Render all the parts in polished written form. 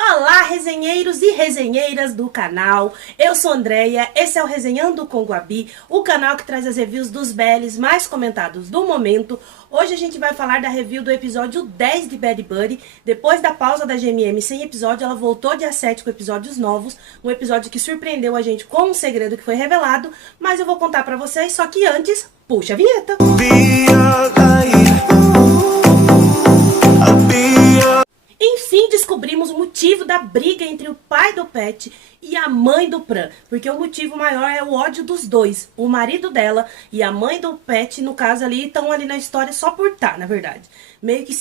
Olá, resenheiros e resenheiras do canal. Eu sou Andreia, esse é o Resenhando com Guabi, o canal que traz as reviews dos BLs mais comentados do momento. Hoje a gente vai falar da review do episódio 10 de Bad Buddy. Depois da pausa da GMM sem episódio, ela voltou dia 7 com episódios novos. Um episódio que surpreendeu a gente com um segredo que foi revelado, mas eu vou contar pra vocês, só que antes, puxa a vinheta. Enfim, descobrimos o motivo da briga entre o pai do Pet e a mãe do Pran, porque o motivo maior é o ódio dos dois. O marido dela e a mãe do Pet, no caso ali, estão ali na história só por na verdade. Meio que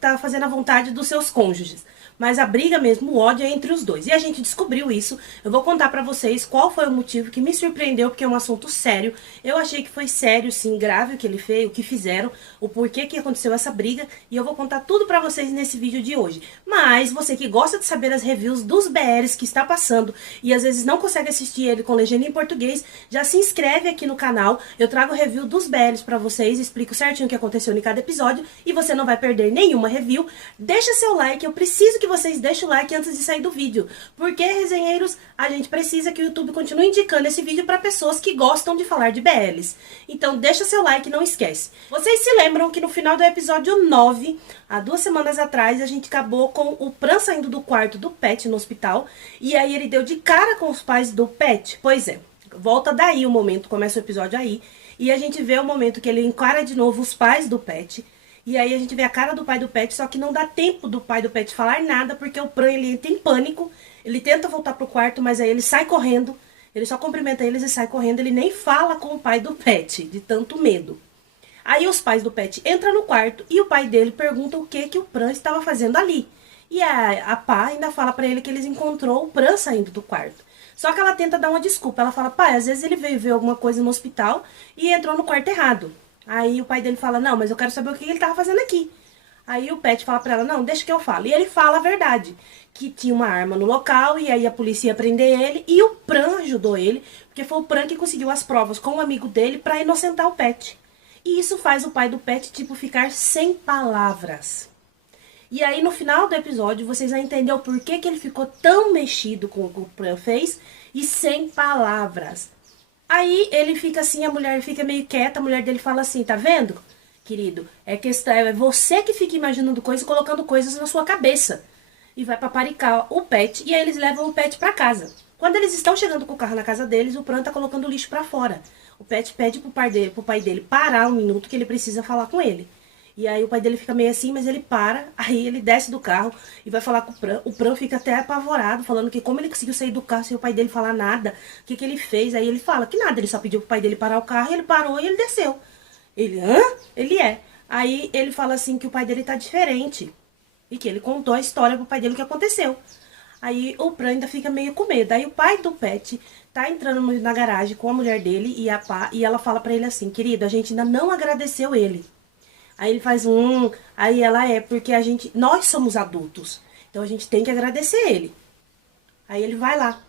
tá fazendo a vontade dos seus cônjuges. Mas a briga mesmo, o ódio é entre os dois. E a gente descobriu isso. Eu vou contar pra vocês qual foi o motivo que me surpreendeu, porque é um assunto sério. Eu achei que foi sério, sim, grave o que ele fez, o que fizeram, o porquê que aconteceu essa briga. E eu vou contar tudo pra vocês nesse vídeo de hoje. Mas você que gosta de saber as reviews dos BRs que está passando e às vezes não consegue assistir ele com legenda em português, já se inscreve aqui no canal. Eu trago review dos BRs pra vocês, explico certinho o que aconteceu em cada episódio e você não vai perder nenhuma review. Deixa seu like, eu preciso que vocês deixem o like antes de sair do vídeo, porque, resenheiros, a gente precisa que o YouTube continue indicando esse vídeo para pessoas que gostam de falar de BLs. Então deixa seu like, não esquece. Vocês se lembram que no final do episódio 9, há 2 semanas atrás, a gente acabou com o Pran saindo do quarto do Pet no hospital, e aí ele deu de cara com os pais do Pet? Pois é, volta daí o momento, começa o episódio aí, e a gente vê o momento que ele encara de novo os pais do Pet. E aí a gente vê a cara do pai do Pet, só que não dá tempo do pai do Pet falar nada, porque o Pran, ele entra em pânico, ele tenta voltar pro quarto, mas aí ele sai correndo, ele só cumprimenta eles e sai correndo, ele nem fala com o pai do Pet, de tanto medo. Aí os pais do Pet entram no quarto e o pai dele pergunta o que o Pran estava fazendo ali. E a Pá ainda fala pra ele que eles encontrou o Pran saindo do quarto. Só que ela tenta dar uma desculpa, ela fala, pai, às vezes ele veio ver alguma coisa no hospital e entrou no quarto errado. Aí o pai dele fala, não, mas eu quero saber o que ele tava fazendo aqui. Aí o Pet fala pra ela, não, deixa que eu falo. E ele fala a verdade, que tinha uma arma no local e aí a polícia ia prender ele. E o Pran ajudou ele, porque foi o Pran que conseguiu as provas com um amigo dele pra inocentar o Pet. E isso faz o pai do Pet, tipo, ficar sem palavras. E aí no final do episódio vocês vão entender o porquê que ele ficou tão mexido com o que o Pran fez e sem palavras. Aí ele fica assim, a mulher fica meio quieta, a mulher dele fala assim, tá vendo, querido? É você que fica imaginando coisas e colocando coisas na sua cabeça. E vai paparicar o Pet, e aí eles levam o Pet pra casa. Quando eles estão chegando com o carro na casa deles, o Pran tá colocando o lixo pra fora. O Pet pede pro pai dele parar um minuto, que ele precisa falar com ele. E aí o pai dele fica meio assim, mas ele para, aí ele desce do carro e vai falar com o Pran. O Pran fica até apavorado, falando que como ele conseguiu sair do carro sem o pai dele falar nada, o que ele fez. Aí ele fala que nada, ele só pediu pro pai dele parar o carro, e ele parou e ele desceu. Ele, hã? Ele é. Aí ele fala assim que o pai dele tá diferente e que ele contou a história pro pai dele, o que aconteceu. Aí o Pran ainda fica meio com medo. Aí o pai do Pet tá entrando na garagem com a mulher dele e a Pá, e ela fala pra ele assim, querido, a gente ainda não agradeceu ele. Aí ele faz aí ela porque nós somos adultos, então a gente tem que agradecer ele. Aí ele vai lá.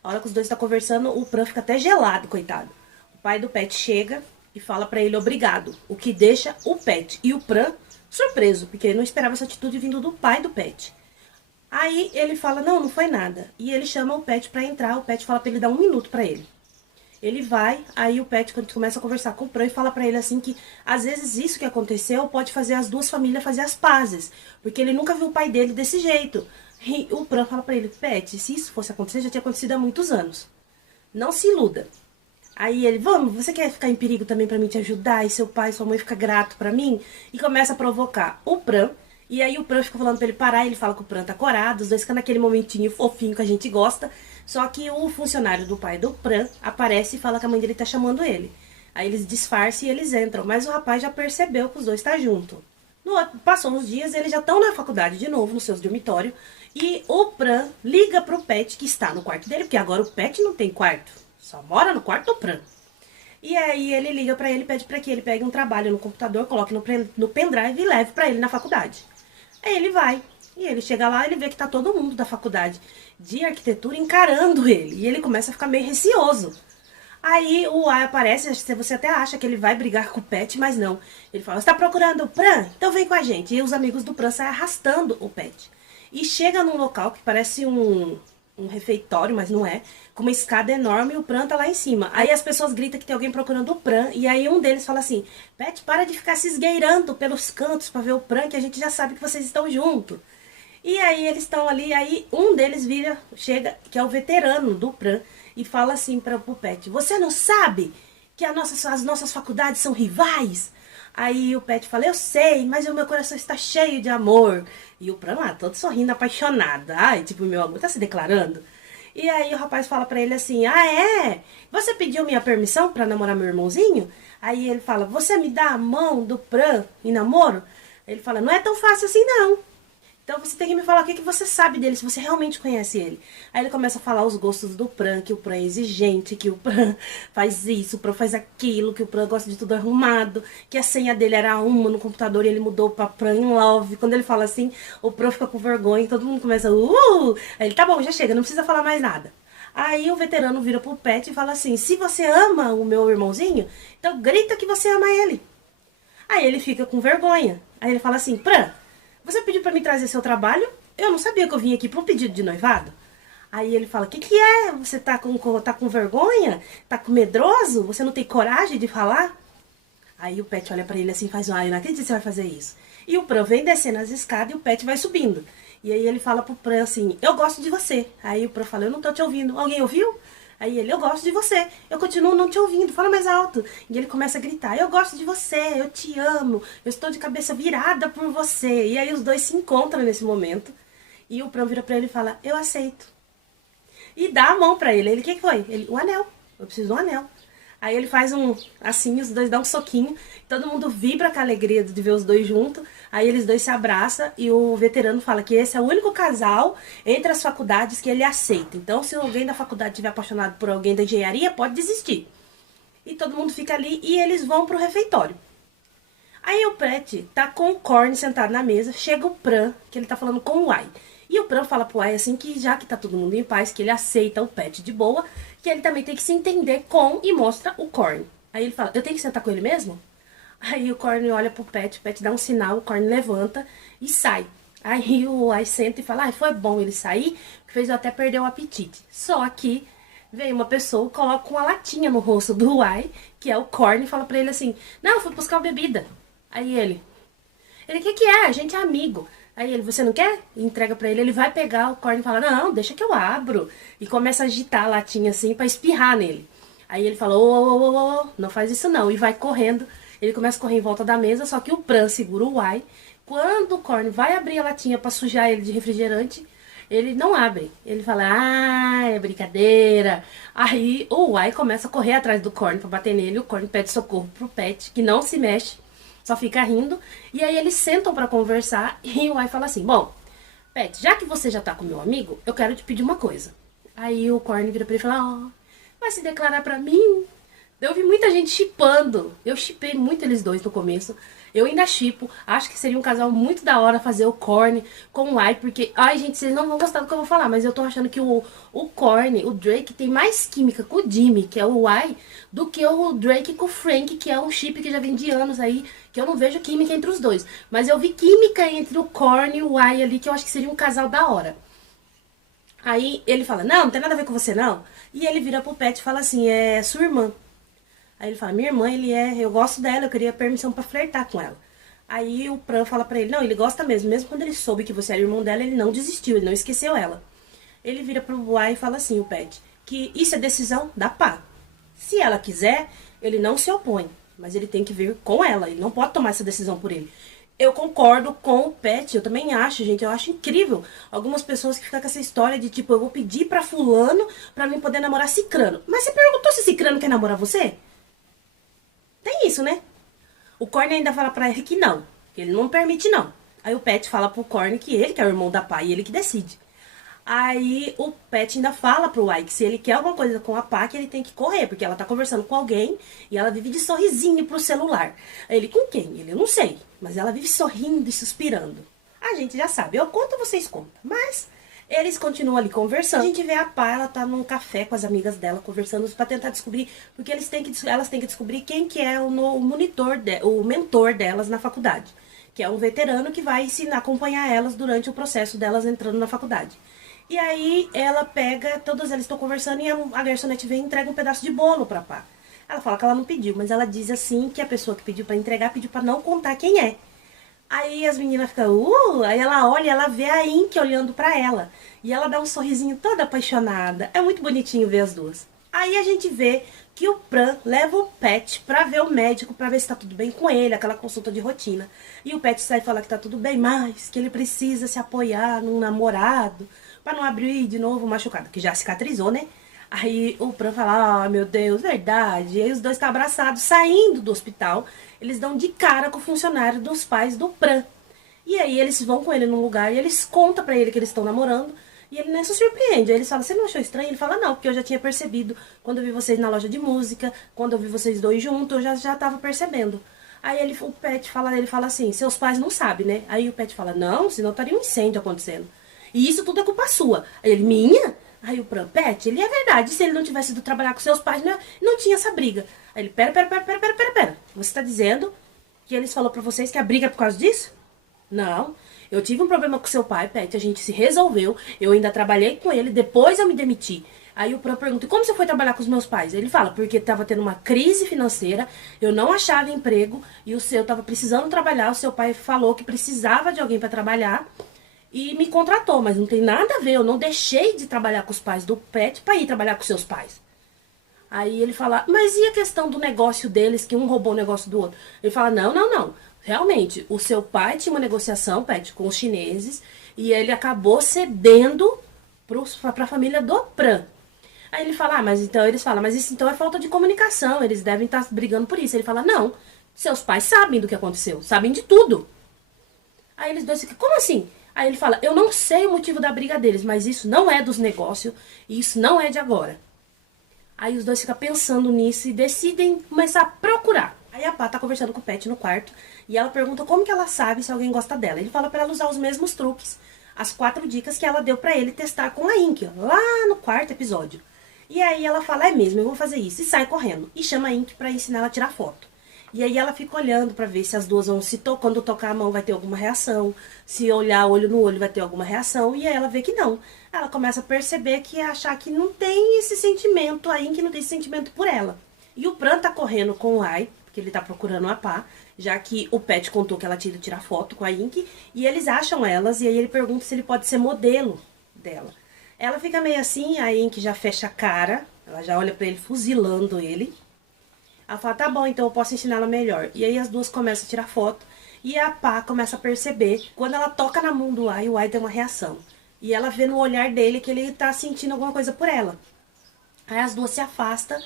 A hora que os dois estão conversando, o Pran fica até gelado, coitado. O pai do Pet chega e fala pra ele obrigado, o que deixa o Pet e o Pran surpreso, porque ele não esperava essa atitude vindo do pai do Pet. Aí ele fala, não foi nada. E ele chama o Pet pra entrar, o Pet fala pra ele dar 1 minuto pra ele. Ele vai, aí o Pet começa a conversar com o Pran e fala pra ele assim que às vezes isso que aconteceu pode fazer as duas famílias fazer as pazes, porque ele nunca viu o pai dele desse jeito. E o Pran fala pra ele, Pet, se isso fosse acontecer, já tinha acontecido há muitos anos. Não se iluda. Aí ele, vamos, você quer ficar em perigo também pra mim te ajudar? E seu pai e sua mãe ficam grato pra mim? E começa a provocar o Pran. E aí o Pran fica falando pra ele parar, ele fala que o Pran tá corado, os dois ficam naquele momentinho fofinho que a gente gosta. Só que o funcionário do pai do Pran aparece e fala que a mãe dele tá chamando ele. Aí eles disfarçam e eles entram, mas o rapaz já percebeu que os dois tá junto. Passou uns dias, eles já estão na faculdade de novo, no seu dormitório, e o Pran liga pro Pet que está no quarto dele, porque agora o Pet não tem quarto, só mora no quarto do Pran. E aí ele liga pra ele, pede pra que ele pegue um trabalho no computador, coloque no pendrive e leve pra ele na faculdade. Aí ele vai, e ele chega lá, ele vê que tá todo mundo da faculdade de arquitetura encarando ele, e ele começa a ficar meio receoso. Aí o A aparece, você até acha que ele vai brigar com o Pet, mas não. Ele fala, você tá procurando o Pran? Então vem com a gente. E os amigos do Pran saem arrastando o Pet. e chega num local que parece um refeitório, mas não é, com uma escada enorme e o Pran tá lá em cima. Aí as pessoas gritam que tem alguém procurando o Pran, e aí um deles fala assim, Pet, para de ficar se esgueirando pelos cantos pra ver o Pran, que a gente já sabe que vocês estão juntos. E aí eles estão ali, aí um deles chega, que é o veterano do Pran, e fala assim pro Pet, você não sabe que as nossas faculdades são rivais? Aí o Pet fala, eu sei, mas o meu coração está cheio de amor. E o Pran lá, todo sorrindo, apaixonado. Ai, tipo, meu amor tá se declarando. E aí o rapaz fala pra ele assim, ah é? Você pediu minha permissão pra namorar meu irmãozinho? Aí ele fala, você me dá a mão do Pran em namoro? Ele fala, não é tão fácil assim não. Então você tem que me falar o que você sabe dele, se você realmente conhece ele. Aí ele começa a falar os gostos do Pran, que o Pran é exigente, que o Pran faz isso, o Pran faz aquilo, que o Pran gosta de tudo arrumado, que a senha dele era uma no computador e ele mudou pra Pran in Love. Quando ele fala assim, o Pran fica com vergonha e todo mundo começa, Aí ele, tá bom, já chega, não precisa falar mais nada. Aí o veterano vira pro Pet e fala assim, se você ama o meu irmãozinho, então grita que você ama ele. Aí ele fica com vergonha. Aí ele fala assim, Pran, você pediu pra me trazer seu trabalho? Eu não sabia que eu vim aqui pra um pedido de noivado. Aí ele fala, que é? Você tá com vergonha? Tá com medroso? Você não tem coragem de falar? Aí o Pet olha pra ele assim e faz, eu não acredito que você vai fazer isso. E o Pran vem descendo as escadas e o Pet vai subindo. E aí ele fala pro Pran assim, eu gosto de você. Aí o Pran fala, eu não tô te ouvindo. Alguém ouviu? Aí ele, eu gosto de você, eu continuo não te ouvindo, fala mais alto. E ele começa a gritar, eu gosto de você, eu te amo, eu estou de cabeça virada por você. E aí os dois se encontram nesse momento. E o Pran vira pra ele e fala, eu aceito. E dá a mão pra ele. Ele, o que foi? Ele, o anel, eu preciso do anel. Aí ele faz assim, os dois dão um soquinho, todo mundo vibra com a alegria de ver os dois juntos. Aí eles dois se abraçam e o veterano fala que esse é o único casal entre as faculdades que ele aceita. Então, se alguém da faculdade estiver apaixonado por alguém da engenharia, pode desistir. E todo mundo fica ali e eles vão pro refeitório. Aí o Pet tá com o Corny sentado na mesa, chega o Pran, que ele tá falando com o Ai. E o Pran fala pro Ai assim que já que tá todo mundo em paz, que ele aceita o Pet de boa, que ele também tem que se entender com e mostra o Corny. Aí ele fala, eu tenho que sentar com ele mesmo? Aí o Corny olha pro Pet, o Pet dá um sinal, o Corny levanta e sai. Aí o Ai senta e fala, foi bom ele sair, que fez eu até perder o apetite. Só que veio uma pessoa, coloca uma latinha no rosto do Ai, que é o Corny, e fala pra ele assim, não, eu fui buscar uma bebida. Aí ele, o que é? A gente é amigo. Aí ele, você não quer? Entrega pra ele, ele vai pegar o Corny e fala, não, deixa que eu abro. E começa a agitar a latinha assim pra espirrar nele. Aí ele fala, não faz isso não. E vai correndo, ele começa a correr em volta da mesa, só que o Pran segura o Ai. Quando o Corny vai abrir a latinha pra sujar ele de refrigerante, ele não abre. Ele fala, é brincadeira. Aí o Ai começa a correr atrás do Corny pra bater nele. O Corny pede socorro pro Pet, que não se mexe. Só fica rindo. E aí eles sentam pra conversar. E o Ai fala assim, bom, Pet, já que você já tá com meu amigo, eu quero te pedir uma coisa. Aí o Corny vira pra ele e fala, vai se declarar pra mim? Eu vi muita gente shippando. Eu shippei muito eles dois no começo. Eu ainda shippo. Acho que seria um casal muito da hora fazer o Corny com o Ai. Porque, ai gente, vocês não vão gostar do que eu vou falar. Mas eu tô achando que o Corny, o Drake, tem mais química com o Jimmy, que é o Ai, do que o Drake com o Frank, que é um chip que já vem de anos aí. Que eu não vejo química entre os dois. Mas eu vi química entre o Corny e o Ai ali, que eu acho que seria um casal da hora. Aí ele fala, não tem nada a ver com você não. E ele vira pro Pet e fala assim, é sua irmã. Aí ele fala, minha irmã, eu gosto dela, eu queria permissão pra flertar com ela. Aí o Pran fala pra ele, não, ele gosta mesmo. Mesmo quando ele soube que você era irmão dela, ele não desistiu, ele não esqueceu ela. Ele vira pro Ai e fala assim, o Pet, que isso é decisão da Pá. Se ela quiser, ele não se opõe, mas ele tem que vir com ela, ele não pode tomar essa decisão por ele. Eu concordo com o Pet, eu também acho, gente, eu acho incrível algumas pessoas que ficam com essa história de tipo, eu vou pedir pra fulano pra mim poder namorar cicrano. Mas você perguntou se cicrano quer namorar você? Tem isso, né? O Corny ainda fala pra ele que não, que ele não permite não. Aí o Pet fala pro Corny que ele que é o irmão da Pá e ele que decide. Aí o Pet ainda fala pro Ai que se ele quer alguma coisa com a Pá, que ele tem que correr, porque ela tá conversando com alguém e ela vive de sorrisinho pro celular. Aí ele, com quem? Ele, eu não sei, mas ela vive sorrindo e suspirando. A gente já sabe, eu conto, vocês contam. Mas eles continuam ali conversando. A gente vê a Pá, ela tá num café com as amigas dela, conversando pra tentar descobrir, porque elas têm que descobrir quem que é o monitor, o mentor delas na faculdade. que é um veterano que vai ensinar, acompanhar elas durante o processo delas entrando na faculdade. E aí ela pega, todas elas estão conversando e a garçonete vem e entrega um pedaço de bolo pra pá. Ela fala que ela não pediu, mas ela diz assim que a pessoa que pediu pra entregar pediu pra não contar quem é. Aí as meninas ficam, aí ela olha, ela vê a Ink olhando pra ela. E ela dá um sorrisinho toda apaixonada. É muito bonitinho ver as duas. Aí a gente vê que o Pran leva o Pet pra ver o médico, pra ver se tá tudo bem com ele, aquela consulta de rotina. E o Pet sai e fala que tá tudo bem, mas que ele precisa se apoiar num namorado, pra não abrir de novo o machucado, que já cicatrizou, né? Aí o Pran fala, meu Deus, verdade. E aí os dois estão abraçados, saindo do hospital. Eles dão de cara com o funcionário dos pais do Pran. E aí eles vão com ele num lugar e eles contam pra ele que eles estão namorando. E ele nem se surpreende. Aí eles falam, você não achou estranho? Ele fala, não, porque eu já tinha percebido. Quando eu vi vocês na loja de música, quando eu vi vocês dois juntos, eu já tava percebendo. Aí o Pet fala, ele fala assim, seus pais não sabem, né? Aí o Pet fala, não, senão estaria um incêndio acontecendo. E isso tudo é culpa sua. Aí ele, minha? Aí o Pran, Pet, ele é verdade, se ele não tivesse ido trabalhar com seus pais, não tinha essa briga. Aí ele, pera. Você tá dizendo que eles falaram pra vocês que a briga é por causa disso? Não, eu tive um problema com seu pai, Pet, a gente se resolveu, eu ainda trabalhei com ele, depois eu me demiti. Aí o Pran pergunta, e como você foi trabalhar com os meus pais? Ele fala, porque tava tendo uma crise financeira, eu não achava emprego, e o seu tava precisando trabalhar, o seu pai falou que precisava de alguém pra trabalhar, e me contratou, mas não tem nada a ver, eu não deixei de trabalhar com os pais do Pet pra ir trabalhar com seus pais. Aí ele fala, mas e a questão do negócio deles, que um roubou o negócio do outro? Ele fala, não. Realmente, o seu pai tinha uma negociação, Pet, com os chineses, e ele acabou cedendo pra família do Pran. Aí ele fala, eles falam, mas isso então é falta de comunicação, eles devem estar brigando por isso. Ele fala, não, seus pais sabem do que aconteceu, sabem de tudo. Aí eles dois ficam, como assim? Aí ele fala, eu não sei o motivo da briga deles, mas isso não é dos negócios, e isso não é de agora. Aí os dois ficam pensando nisso e decidem começar a procurar. Aí a Pá tá conversando com o Pet no quarto, e ela pergunta como que ela sabe se alguém gosta dela. Ele fala pra ela usar os mesmos truques, as 4 dicas que ela deu pra ele testar com a Ink, lá no 4º episódio. E aí ela fala, é mesmo, eu vou fazer isso, e sai correndo, e chama a Ink pra ensinar ela a tirar foto. E aí ela fica olhando pra ver se as duas vão quando tocar a mão vai ter alguma reação, se olhar olho no olho vai ter alguma reação, e aí ela vê que não. Ela começa a perceber que achar que não tem esse sentimento, a Ink não tem esse sentimento por ela. E o Pran tá correndo com o Ai, porque ele tá procurando a Pá, já que o Pet contou que ela tinha ido tirar foto com a Ink, e eles acham elas, e aí ele pergunta se ele pode ser modelo dela. Ela fica meio assim, a Ink já fecha a cara, ela já olha pra ele fuzilando ele. Ela fala, tá bom, então eu posso ensinar ela melhor. E aí as duas começam a tirar foto. E a Pá começa a perceber. Quando ela toca na mão do Ai, o Ai tem uma reação. E ela vê no olhar dele que ele tá sentindo alguma coisa por ela. Aí as duas se afastam.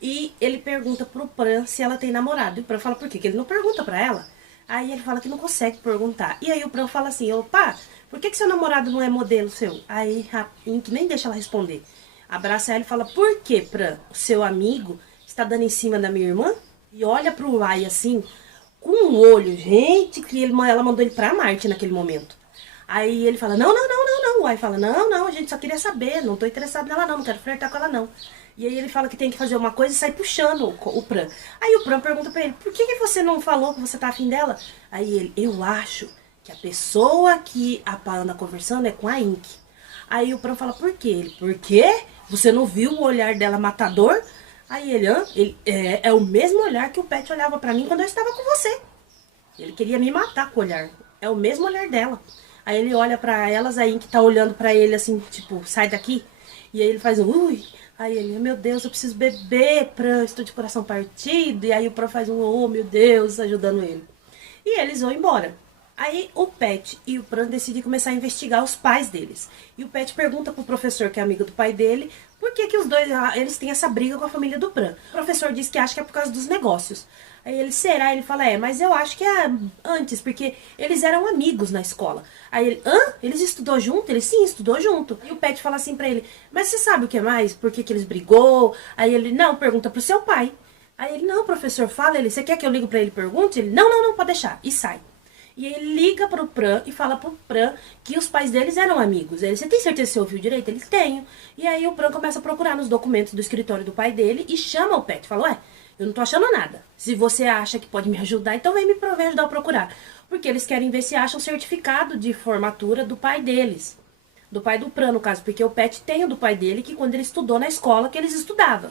E ele pergunta pro Pran se ela tem namorado. E o Pran fala, por quê? Que ele não pergunta pra ela. Aí ele fala que não consegue perguntar. E aí o Pran fala assim, ô Pá, por que seu namorado não é modelo seu? Aí a Ink nem deixa ela responder. Abraça ela e fala, por que, Pran, o seu amigo está dando em cima da minha irmã? E olha pro Ai assim, com um olho, gente, que ela mandou ele pra Marte naquele momento. Aí ele fala, não. O Ai fala, não, a gente só queria saber, não tô interessado nela não quero flertar com ela não. E aí ele fala que tem que fazer uma coisa e sai puxando o Pran. Aí o Pran pergunta pra ele, por que você não falou que você tá afim dela? Aí ele, eu acho que a pessoa que a Pá anda conversando é com a Ink. Aí o Pran fala, por quê? Ele, por quê? Você não viu o olhar dela matador? Aí ele é o mesmo olhar que o Pet olhava pra mim quando eu estava com você. Ele queria me matar com o olhar. É o mesmo olhar dela. Aí ele olha pra elas, aí que tá olhando pra ele assim, tipo, sai daqui. E aí ele faz um ui. Aí ele, meu Deus, eu preciso beber, Pran, estou de coração partido. E aí o Pran faz um, oh meu Deus, ajudando ele. E eles vão embora. Aí o Pet e o Pran decidem começar a investigar os pais deles. E o Pet pergunta pro professor, que é amigo do pai dele, por que os dois eles têm essa briga com a família do Pran. O professor diz que acha que é por causa dos negócios. Aí ele, será? Ele fala, mas eu acho que é antes, porque eles eram amigos na escola. Aí ele, eles estudou junto? Ele, sim, estudou junto. E o Pet fala assim pra ele, mas você sabe o que mais? Por que eles brigou? Aí ele, não, pergunta pro seu pai. Aí ele, não, professor, fala. Ele, você quer que eu ligue pra ele e pergunte? Ele, não, pode deixar. E sai. E ele liga pro Pran e fala pro Pran que os pais deles eram amigos. Ele, você tem certeza que você ouviu direito? Ele, tenho. E aí o Pran começa a procurar nos documentos do escritório do pai dele e chama o Pet. Fala, eu não tô achando nada. Se você acha que pode me ajudar, então vem me ajudar a procurar. porque eles querem ver se acham o certificado de formatura do pai deles. Do pai do Pran, no caso, porque o Pet tem o do pai dele, que quando ele estudou na escola que eles estudavam.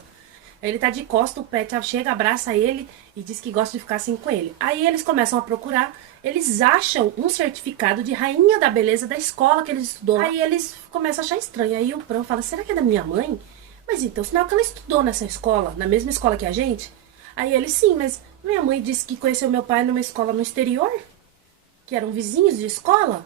Ele tá de costa, o Pet chega, abraça ele e diz que gosta de ficar assim com ele. Aí eles começam a procurar, eles acham um certificado de rainha da beleza da escola que eles estudou. Aí eles começam a achar estranho. Aí o Pran fala, será que é da minha mãe? Mas então, sinal que ela estudou nessa escola, na mesma escola que a gente? Aí ele, sim, mas minha mãe disse que conheceu meu pai numa escola no exterior, que eram vizinhos de escola.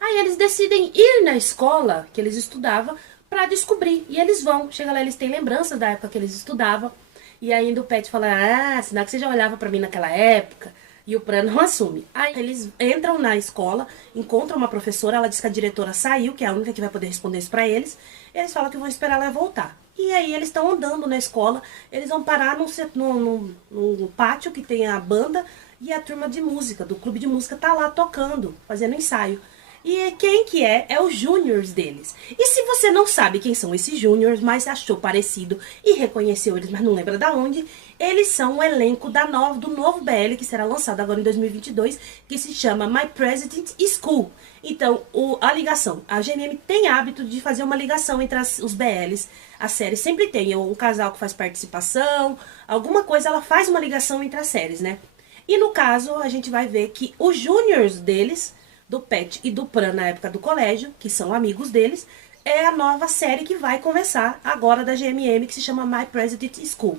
Aí eles decidem ir na escola que eles estudavam pra descobrir. E eles vão. Chega lá, eles têm lembranças da época que eles estudavam. E ainda o Pet fala, sinal que você já olhava pra mim naquela época. E o Pran não assume. Aí eles entram na escola, encontram uma professora, ela diz que a diretora saiu, que é a única que vai poder responder isso pra eles. E eles falam que vão esperar ela voltar. E aí eles estão andando na escola, eles vão parar no pátio que tem a banda e a turma de música, do clube de música, tá lá tocando, fazendo ensaio. E quem que é? É os júniors deles. E se você não sabe quem são esses júniors, mas achou parecido e reconheceu eles, mas não lembra da onde, eles são o elenco do novo BL, que será lançado agora em 2022, que se chama My President School. Então, a ligação. A GNM tem hábito de fazer uma ligação entre os BLs. A série sempre tem um casal que faz participação, alguma coisa, ela faz uma ligação entre as séries, né? E no caso, a gente vai ver que os júniors deles, do Pet e do Pran na época do colégio, que são amigos deles, é a nova série que vai começar agora da GMM, que se chama My President School.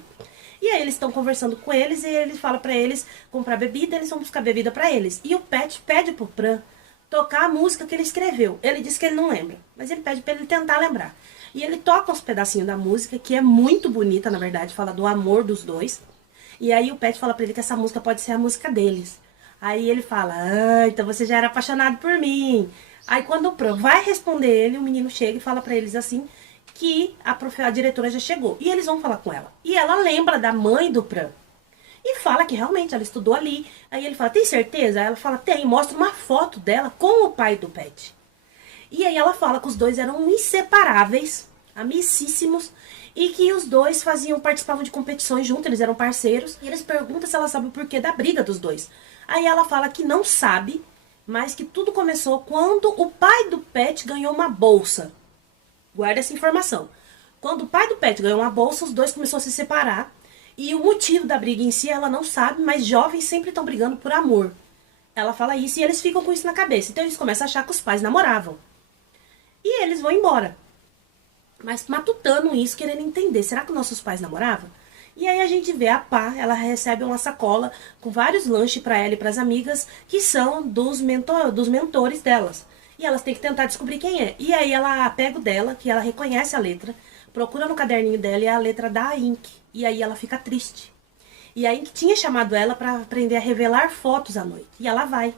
E aí eles estão conversando com eles e ele fala pra eles comprar bebida, eles vão buscar bebida pra eles. E o Pet pede pro Pran tocar a música que ele escreveu. Ele diz que ele não lembra, mas ele pede pra ele tentar lembrar. E ele toca uns pedacinhos da música, que é muito bonita, na verdade, fala do amor dos dois. E aí o Pet fala pra ele que essa música pode ser a música deles. Aí ele fala, então você já era apaixonado por mim. Aí quando o Pran vai responder ele, o menino chega e fala pra eles assim, que a diretora já chegou. E eles vão falar com ela. E ela lembra da mãe do Pran. E fala que realmente ela estudou ali. Aí ele fala, tem certeza? Aí ela fala, tem. Mostra uma foto dela com o pai do Pet. E aí ela fala que os dois eram inseparáveis, amicíssimos. E que os dois participavam de competições juntos, eles eram parceiros. E eles perguntam se ela sabe o porquê da briga dos dois. Aí ela fala que não sabe, mas que tudo começou quando o pai do Pet ganhou uma bolsa. Guarda essa informação. Quando o pai do Pet ganhou uma bolsa, os dois começaram a se separar. E o motivo da briga em si ela não sabe, mas jovens sempre estão brigando por amor. Ela fala isso e eles ficam com isso na cabeça. Então eles começam a achar que os pais namoravam. E eles vão embora. Mas matutando isso, querendo entender, será que nossos pais namoravam? E aí a gente vê a Pá, ela recebe uma sacola com vários lanches pra ela e pras amigas, que são dos mentores delas. E elas têm que tentar descobrir quem é. E aí ela pega o dela, que ela reconhece a letra, procura no caderninho dela e é a letra da Ink. E aí ela fica triste. E a Ink tinha chamado ela pra aprender a revelar fotos à noite. E ela vai.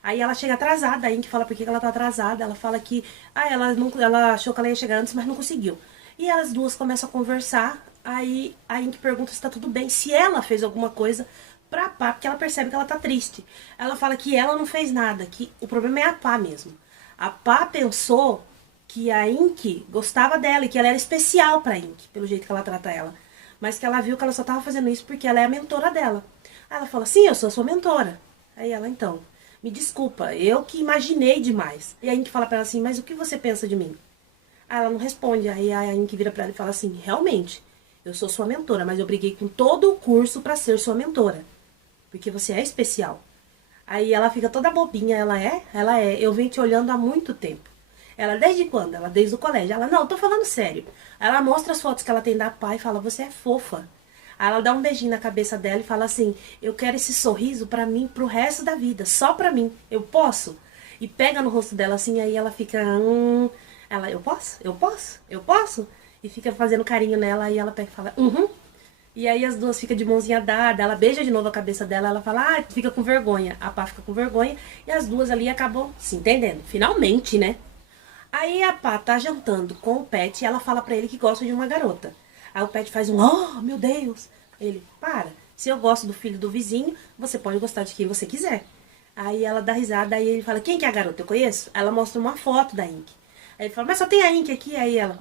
Aí ela chega atrasada, a Ink fala por que ela tá atrasada. Ela fala que ela achou que ela ia chegar antes, mas não conseguiu. E elas duas começam a conversar. Aí a Ink pergunta se tá tudo bem, se ela fez alguma coisa pra Pá, porque ela percebe que ela tá triste. Ela fala que ela não fez nada, que o problema é a Pá mesmo. A Pá pensou que a Ink gostava dela e que ela era especial pra Ink, pelo jeito que ela trata ela. Mas que ela viu que ela só tava fazendo isso porque ela é a mentora dela. Aí ela fala, sim, eu sou a sua mentora. Aí ela, então, me desculpa, eu que imaginei demais. E a Ink fala pra ela assim, mas o que você pensa de mim? Aí ela não responde, aí a Ink vira pra ela e fala assim, realmente, eu sou sua mentora, mas eu briguei com todo o curso pra ser sua mentora. Porque você é especial. Aí ela fica toda bobinha, ela é, eu venho te olhando há muito tempo. Ela, desde quando? Ela, desde o colégio. Ela, não, eu tô falando sério. Aí ela mostra as fotos que ela tem da Pá e fala, você é fofa. Aí ela dá um beijinho na cabeça dela e fala assim, eu quero esse sorriso pra mim, pro resto da vida, só pra mim. Eu posso? E pega no rosto dela assim, aí ela fica, Ela, eu posso? Eu posso? Eu posso? E fica fazendo carinho nela, aí ela pega e fala, E aí as duas ficam de mãozinha dada, ela beija de novo a cabeça dela, ela fala, fica com vergonha. A Pá fica com vergonha, e as duas ali acabam se entendendo. Finalmente, né? Aí a Pá tá jantando com o Pet e ela fala pra ele que gosta de uma garota. Aí o Pet faz oh, meu Deus. Ele, para, se eu gosto do filho do vizinho, você pode gostar de quem você quiser. Aí ela dá risada, aí ele fala, quem que é a garota? Eu conheço? Ela mostra uma foto da Ink. Aí ele fala, mas só tem a Ink aqui? Aí ela,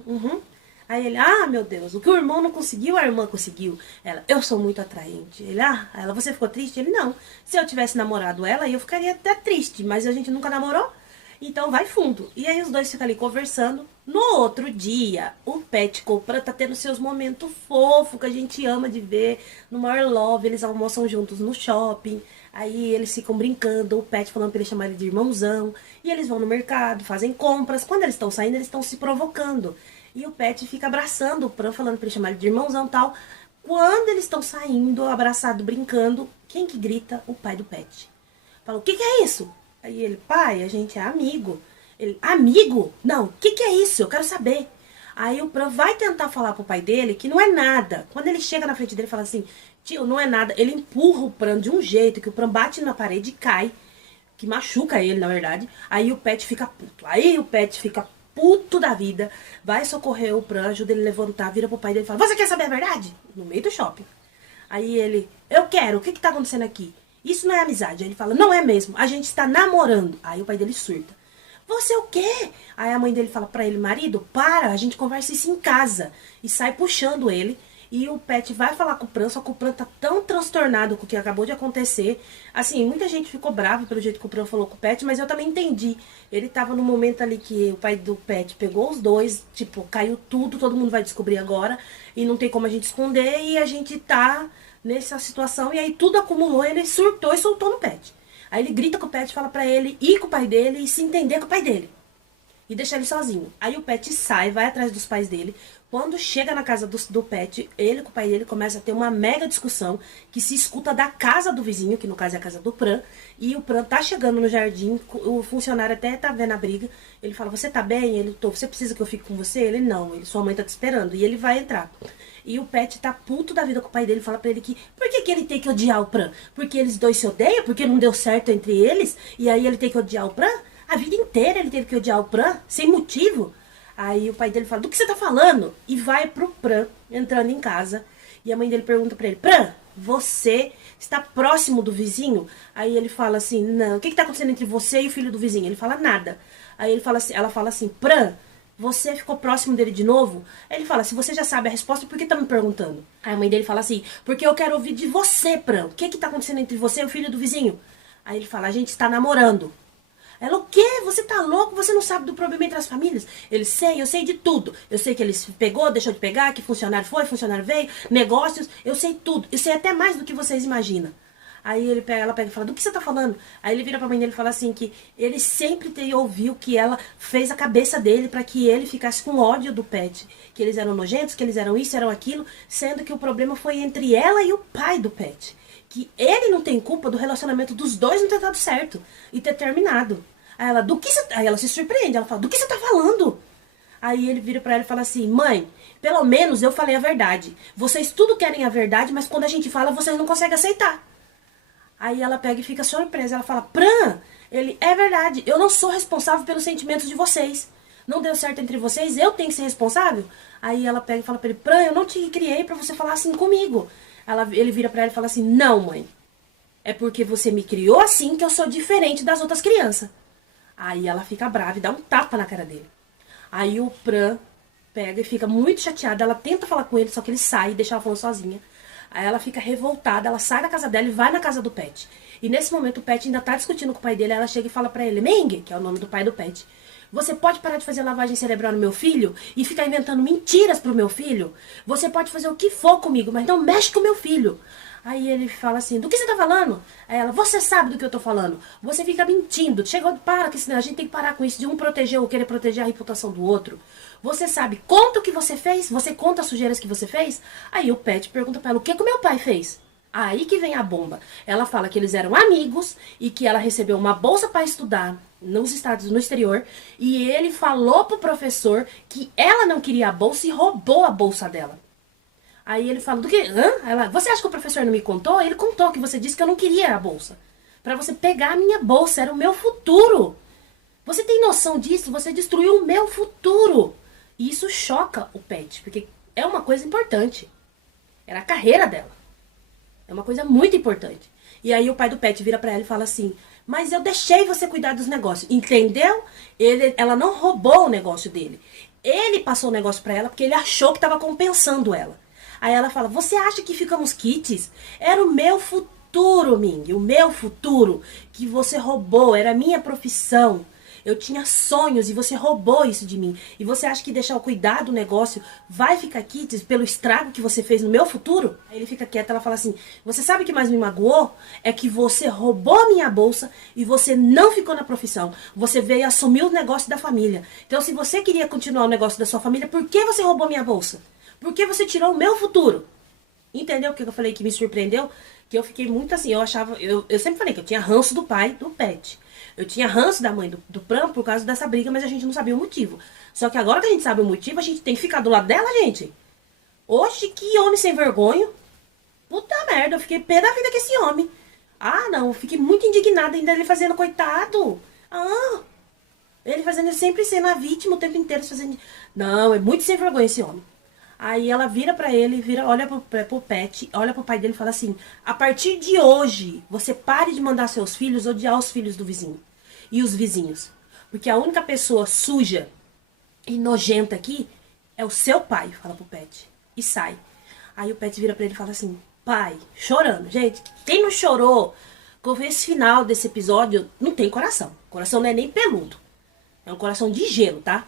Aí ele, ah, meu Deus, o que o irmão não conseguiu, a irmã conseguiu. Ela, eu sou muito atraente. Ele, ah, ela, você ficou triste? Ele, não. Se eu tivesse namorado ela, eu ficaria até triste, mas a gente nunca namorou. Então vai fundo. E aí os dois ficam ali conversando. No outro dia, o Pet com o Pran tá tendo seus momentos fofos que a gente ama de ver. No maior love, eles almoçam juntos no shopping. Aí eles ficam brincando, o Pet falando pra ele chamar ele de irmãozão. E eles vão no mercado, fazem compras. Quando eles estão saindo, eles estão se provocando. E o Pet fica abraçando o Pran, falando pra ele chamar ele de irmãozão e tal. Quando eles estão saindo, abraçado, brincando, quem que grita? O pai do Pet. Fala, o que é isso? Aí ele, pai, a gente é amigo. Ele, amigo? Não, o que é isso? Eu quero saber. Aí o Pran vai tentar falar pro pai dele que não é nada. Quando ele chega na frente dele e fala assim, tio, não é nada. Ele empurra o Pran de um jeito que o Pran bate na parede e cai. Que machuca ele, na verdade. Aí o Pet fica puto. Aí o Pet fica puto da vida. Vai socorrer o Pran, ajuda ele a levantar, vira pro pai dele e fala, você quer saber a verdade? No meio do shopping. Aí ele, eu quero, o que tá acontecendo aqui? Isso não é amizade. Aí ele fala, não é mesmo, a gente está namorando. Aí o pai dele surta. Você o quê? Aí a mãe dele fala pra ele, marido, para, a gente conversa isso em casa. E sai puxando ele. E o Pet vai falar com o Pran, só que o Pran tá tão transtornado com o que acabou de acontecer. Assim, muita gente ficou brava pelo jeito que o Pran falou com o Pet, mas eu também entendi. Ele tava no momento ali que o pai do Pet pegou os dois, tipo, caiu tudo, todo mundo vai descobrir agora. E não tem como a gente esconder, e a gente tá nessa situação. E aí tudo acumulou, ele surtou e soltou no Pet. Aí ele grita com o Pet, fala pra ele ir com o pai dele e se entender com o pai dele. E deixar ele sozinho. Aí o Pet sai, vai atrás dos pais dele. Quando chega na casa do Pet, ele com o pai dele começa a ter uma mega discussão que se escuta da casa do vizinho, que no caso é a casa do Pran. E o Pran tá chegando no jardim, o funcionário até tá vendo a briga. Ele fala, você tá bem? Ele, tô, você precisa que eu fique com você? Ele, não, sua mãe tá te esperando. E ele vai entrar. E o Pet tá puto da vida com o pai dele, fala pra ele que... Por que ele tem que odiar o Pran? Porque eles dois se odeiam? Porque não deu certo entre eles? E aí ele tem que odiar o Pran? A vida inteira ele teve que odiar o Pran, sem motivo. Aí o pai dele fala, do que você tá falando? E vai pro Pran, entrando em casa. E a mãe dele pergunta pra ele, Pran, você está próximo do vizinho? Aí ele fala assim, não, o que tá acontecendo entre você e o filho do vizinho? Ele fala, nada. Aí ele fala assim, ela fala assim, Pran, você ficou próximo dele de novo? Aí ele fala, se você já sabe a resposta, por que tá me perguntando? Aí a mãe dele fala assim, porque eu quero ouvir de você, Pran. O que tá acontecendo entre você e o filho do vizinho? Aí ele fala, a gente está namorando. Ela, o quê? Você tá louco? Você não sabe do problema entre as famílias? Ele, sei, eu sei de tudo. Eu sei que ele pegou, deixou de pegar, que funcionário foi, funcionário veio, negócios, eu sei tudo. Eu sei até mais do que vocês imaginam. Aí ela pega e fala, do que você tá falando? Aí ele vira pra mãe dele e fala assim, que ele sempre ouviu que ela fez a cabeça dele pra que ele ficasse com ódio do Pet. Que eles eram nojentos, que eles eram isso, eram aquilo, sendo que o problema foi entre ela e o pai do Pet. Que ele não tem culpa do relacionamento dos dois não ter dado certo e ter terminado. Aí ela, Aí ela se surpreende, ela fala, do que você tá falando? Aí ele vira pra ela e fala assim, mãe, pelo menos eu falei a verdade. Vocês tudo querem a verdade, mas quando a gente fala, vocês não conseguem aceitar. Aí ela pega e fica surpresa, ela fala, Pran, ele, é verdade, eu não sou responsável pelos sentimentos de vocês. Não deu certo entre vocês, eu tenho que ser responsável? Aí ela pega e fala pra ele, Pran, eu não te criei pra você falar assim comigo. Ele vira pra ela e fala assim, não, mãe, é porque você me criou assim que eu sou diferente das outras crianças. Aí ela fica brava e dá um tapa na cara dele. Aí o Pran pega e fica muito chateada, ela tenta falar com ele, só que ele sai e deixa ela falando sozinha. Aí ela fica revoltada, ela sai da casa dela e vai na casa do Pet. E nesse momento o Pet ainda tá discutindo com o pai dele, ela chega e fala pra ele, Meng, que é o nome do pai do Pet, você pode parar de fazer lavagem cerebral no meu filho e ficar inventando mentiras pro meu filho? Você pode fazer o que for comigo, mas não mexe com o meu filho. Aí ele fala assim, do que você tá falando? Aí ela, você sabe do que eu tô falando. Você fica mentindo. Chegou, para, que senão a gente tem que parar com isso de um proteger ou querer proteger a reputação do outro. Você sabe, conta o que você fez? Você conta as sujeiras que você fez? Aí o Pet pergunta pra ela, o que o meu pai fez? Aí que vem a bomba. Ela fala que eles eram amigos e que ela recebeu uma bolsa para estudar no exterior. E ele falou pro professor que ela não queria a bolsa e roubou a bolsa dela. Aí ele fala, do que? Hã? Ela, você acha que o professor não me contou? Ele contou que você disse que eu não queria a bolsa. Pra você pegar a minha bolsa, era o meu futuro. Você tem noção disso? Você destruiu o meu futuro. E isso choca o Pet, porque é uma coisa importante. Era a carreira dela. É uma coisa muito importante. E aí o pai do Pet vira pra ela e fala assim, mas eu deixei você cuidar dos negócios, entendeu? Ela não roubou o negócio dele. Ele passou o negócio pra ela porque ele achou que tava compensando ela. Aí ela fala, você acha que ficamos quites? Era o meu futuro, Ming, o meu futuro que você roubou, era a minha profissão. Eu tinha sonhos e você roubou isso de mim. E você acha que deixar eu cuidar do negócio vai ficar quites pelo estrago que você fez no meu futuro? Aí ele fica quieto, ela fala assim, você sabe o que mais me magoou? É que você roubou a minha bolsa e você não ficou na profissão. Você veio assumir o negócio da família. Então se você queria continuar o negócio da sua família, por que você roubou minha bolsa? Por que você tirou o meu futuro? Entendeu o que eu falei que me surpreendeu? Que eu fiquei muito assim, eu sempre falei que eu tinha ranço do pai do Pet. Eu tinha ranço da mãe do Pran por causa dessa briga, mas a gente não sabia o motivo. Só que agora que a gente sabe o motivo, a gente tem que ficar do lado dela, gente. Oxe, que homem sem vergonha. Puta merda, eu fiquei pé da vida com esse homem. Ah, não, eu fiquei muito indignada ainda ele fazendo coitado. Ah, ele fazendo sempre sendo a vítima o tempo inteiro. Fazendo... Não, é muito sem vergonha esse homem. Aí ela vira pra ele, olha pro Pet, olha pro pai dele e fala assim, a partir de hoje, você pare de mandar seus filhos odiar os filhos do vizinho. E os vizinhos. Porque a única pessoa suja e nojenta aqui é o seu pai, fala pro Pet. E sai. Aí o Pet vira pra ele e fala assim, pai, chorando. Gente, quem não chorou com esse final desse episódio não tem coração. Coração não é nem peludo. É um coração de gelo, tá?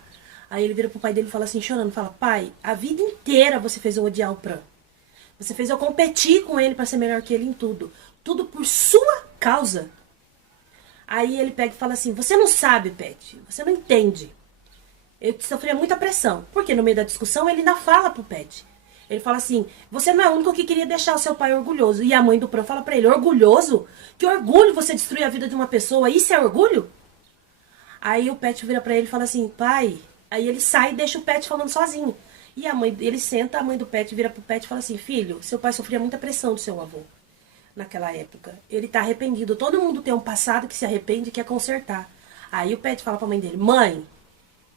Aí ele vira pro pai dele e fala assim, chorando, fala, pai, a vida inteira você fez eu odiar o Pran. Você fez eu competir com ele pra ser melhor que ele em tudo. Tudo por sua causa. Aí ele pega e fala assim, você não sabe, Pet, você não entende. Eu sofria muita pressão. Porque no meio da discussão ele ainda fala pro Pet. Ele fala assim, você não é o único que queria deixar o seu pai orgulhoso. E a mãe do Pran fala pra ele, orgulhoso? Que orgulho você destruir a vida de uma pessoa, isso é orgulho? Aí o Pet vira pra ele e fala assim, pai... Aí ele sai e deixa o Pet falando sozinho. E a mãe, ele senta, a mãe do Pet vira pro Pet e fala assim, filho, seu pai sofria muita pressão do seu avô naquela época. Ele tá arrependido. Todo mundo tem um passado que se arrepende e quer consertar. Aí o Pet fala pra mãe dele, mãe,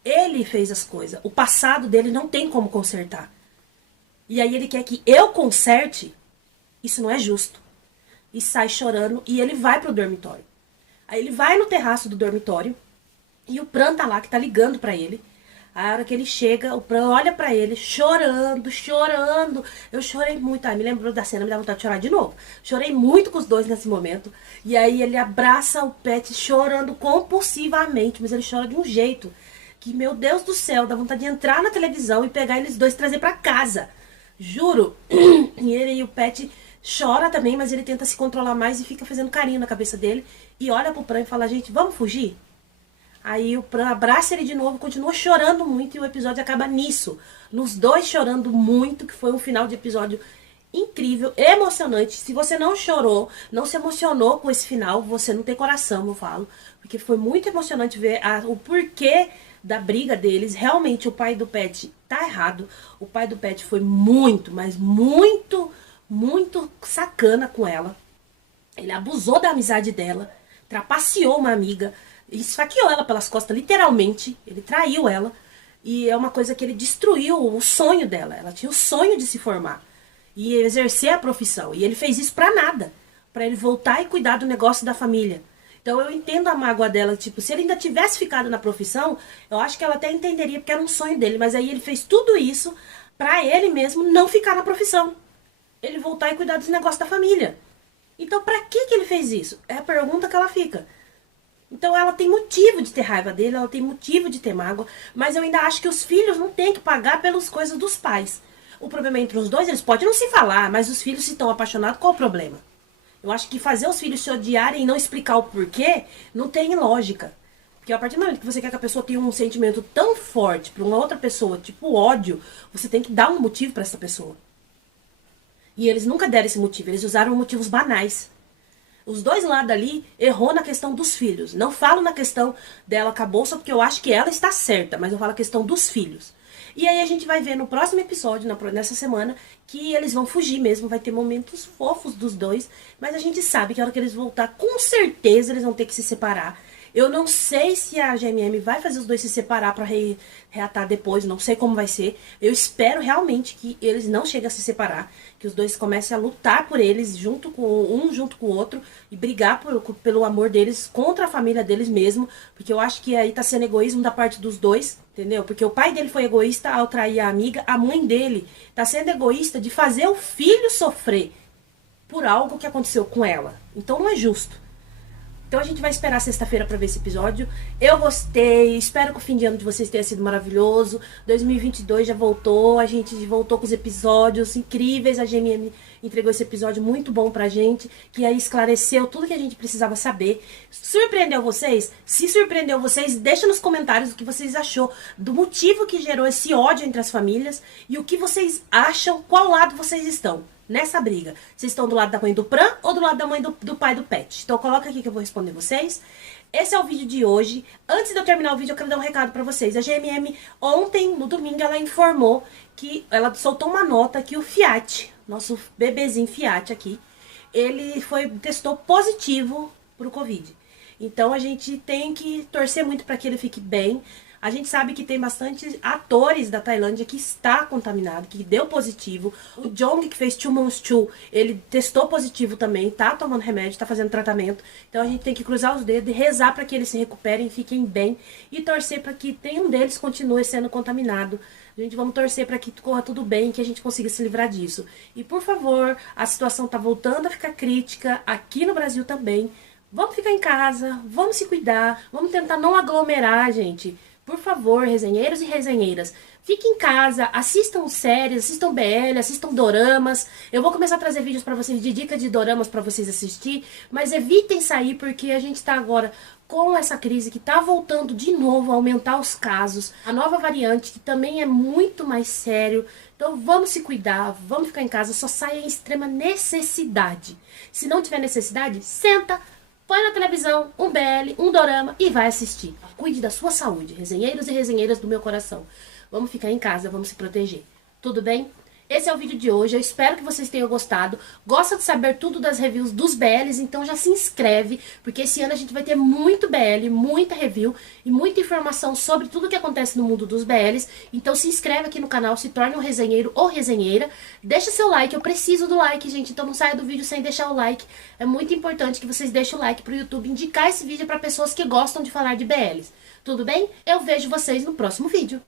ele fez as coisas. O passado dele não tem como consertar. E aí ele quer que eu conserte. Isso não é justo. E sai chorando e ele vai pro dormitório. Aí ele vai no terraço do dormitório e o Pran tá lá, que tá ligando pra ele. A hora que ele chega, o Pran olha pra ele, chorando, chorando. Eu chorei muito. Me lembrou da cena, me dá vontade de chorar de novo. Chorei muito com os dois nesse momento. E aí ele abraça o Pet chorando compulsivamente. Mas ele chora de um jeito que, meu Deus do céu, dá vontade de entrar na televisão e pegar eles dois e trazer pra casa. Juro. E ele e o Pet chora também, mas ele tenta se controlar mais e fica fazendo carinho na cabeça dele. E olha pro Pran e fala, gente, vamos fugir? Aí o Pran abraça ele de novo, continua chorando muito e o episódio acaba nisso. Nos dois chorando muito, que foi um final de episódio incrível, emocionante. Se você não chorou, não se emocionou com esse final, você não tem coração, eu falo. Porque foi muito emocionante ver o porquê da briga deles. Realmente o pai do Pet tá errado. O pai do Pet foi muito, mas muito, muito sacana com ela. Ele abusou da amizade dela, trapaceou uma amiga, esfaqueou ela pelas costas, literalmente. Ele traiu ela. E é uma coisa que ele destruiu o sonho dela. Ela tinha o sonho de se formar e exercer a profissão. E ele fez isso pra nada. Pra ele voltar e cuidar do negócio da família. Então eu entendo a mágoa dela. Tipo, se ele ainda tivesse ficado na profissão, eu acho que ela até entenderia, porque era um sonho dele. Mas aí ele fez tudo isso pra ele mesmo não ficar na profissão. Ele voltar e cuidar dos negócios da família. Então pra que ele fez isso? É a pergunta que ela fica. Então ela tem motivo de ter raiva dele, ela tem motivo de ter mágoa, mas eu ainda acho que os filhos não têm que pagar pelas coisas dos pais. O problema é entre os dois, eles podem não se falar, mas os filhos se estão apaixonados, qual o problema? Eu acho que fazer os filhos se odiarem e não explicar o porquê, não tem lógica. Porque a partir do momento que você quer que a pessoa tenha um sentimento tão forte por uma outra pessoa, tipo ódio, você tem que dar um motivo para essa pessoa. E eles nunca deram esse motivo, eles usaram motivos banais. Os dois lados ali errou na questão dos filhos. Não falo na questão dela com a bolsa, porque eu acho que ela está certa, mas eu falo a questão dos filhos. E aí a gente vai ver no próximo episódio, nessa semana, que eles vão fugir mesmo, vai ter momentos fofos dos dois, mas a gente sabe que a hora que eles voltar, com certeza eles vão ter que se separar. Eu não sei se a GMM vai fazer os dois se separar pra reatar depois, não sei como vai ser. Eu espero realmente que eles não cheguem a se separar, que os dois comecem a lutar por eles, junto com o outro, e brigar pelo amor deles contra a família deles mesmo, porque eu acho que aí tá sendo egoísmo da parte dos dois, entendeu? Porque o pai dele foi egoísta ao trair a amiga, a mãe dele tá sendo egoísta de fazer o filho sofrer por algo que aconteceu com ela. Então não é justo. Então a gente vai esperar sexta-feira pra ver esse episódio. Eu gostei, espero que o fim de ano de vocês tenha sido maravilhoso. 2022 já voltou, a gente voltou com os episódios incríveis. A GMM entregou esse episódio muito bom pra gente, que aí esclareceu tudo que a gente precisava saber. Surpreendeu vocês? Se surpreendeu vocês, deixa nos comentários o que vocês achou do motivo que gerou esse ódio entre as famílias e o que vocês acham, qual lado vocês estão nessa briga. Vocês estão do lado da mãe do Pran ou do lado da mãe do pai do Pet? Então coloca aqui que eu vou responder vocês. Esse é o vídeo de hoje. Antes de eu terminar o vídeo, eu quero dar um recado pra vocês. A GMM, ontem, no domingo, ela informou que ela soltou uma nota que o Fiat, nosso bebezinho Fiat aqui, ele testou positivo pro Covid. Então a gente tem que torcer muito para que ele fique bem. A gente sabe que tem bastante atores da Tailândia que está contaminado, que deu positivo. O Jong, que fez Two Months Two, ele testou positivo também, tá tomando remédio, tá fazendo tratamento. Então a gente tem que cruzar os dedos e rezar para que eles se recuperem, fiquem bem e torcer para que nenhum deles continue sendo contaminado. A gente vamos torcer para que corra tudo bem, que a gente consiga se livrar disso. E por favor, a situação tá voltando a ficar crítica aqui no Brasil também. Vamos ficar em casa, vamos se cuidar, vamos tentar não aglomerar, gente. Por favor, resenheiros e resenheiras, fiquem em casa, assistam séries, assistam BL, assistam doramas. Eu vou começar a trazer vídeos pra vocês de dicas de doramas pra vocês assistir, mas evitem sair porque a gente tá agora com essa crise que tá voltando de novo a aumentar os casos. A nova variante que também é muito mais sério. Então vamos se cuidar, vamos ficar em casa, só saia em extrema necessidade. Se não tiver necessidade, senta, põe na televisão um BL, um dorama e vai assistir. Cuide da sua saúde, resenheiros e resenheiras do meu coração. Vamos ficar em casa, vamos se proteger. Tudo bem? Esse é o vídeo de hoje, eu espero que vocês tenham gostado. Gosta de saber tudo das reviews dos BLs, então já se inscreve, porque esse ano a gente vai ter muito BL, muita review e muita informação sobre tudo que acontece no mundo dos BLs. Então se inscreve aqui no canal, se torne um resenheiro ou resenheira. Deixa seu like, eu preciso do like, gente, então não saia do vídeo sem deixar o like. É muito importante que vocês deixem o like pro YouTube indicar esse vídeo para pessoas que gostam de falar de BLs. Tudo bem? Eu vejo vocês no próximo vídeo.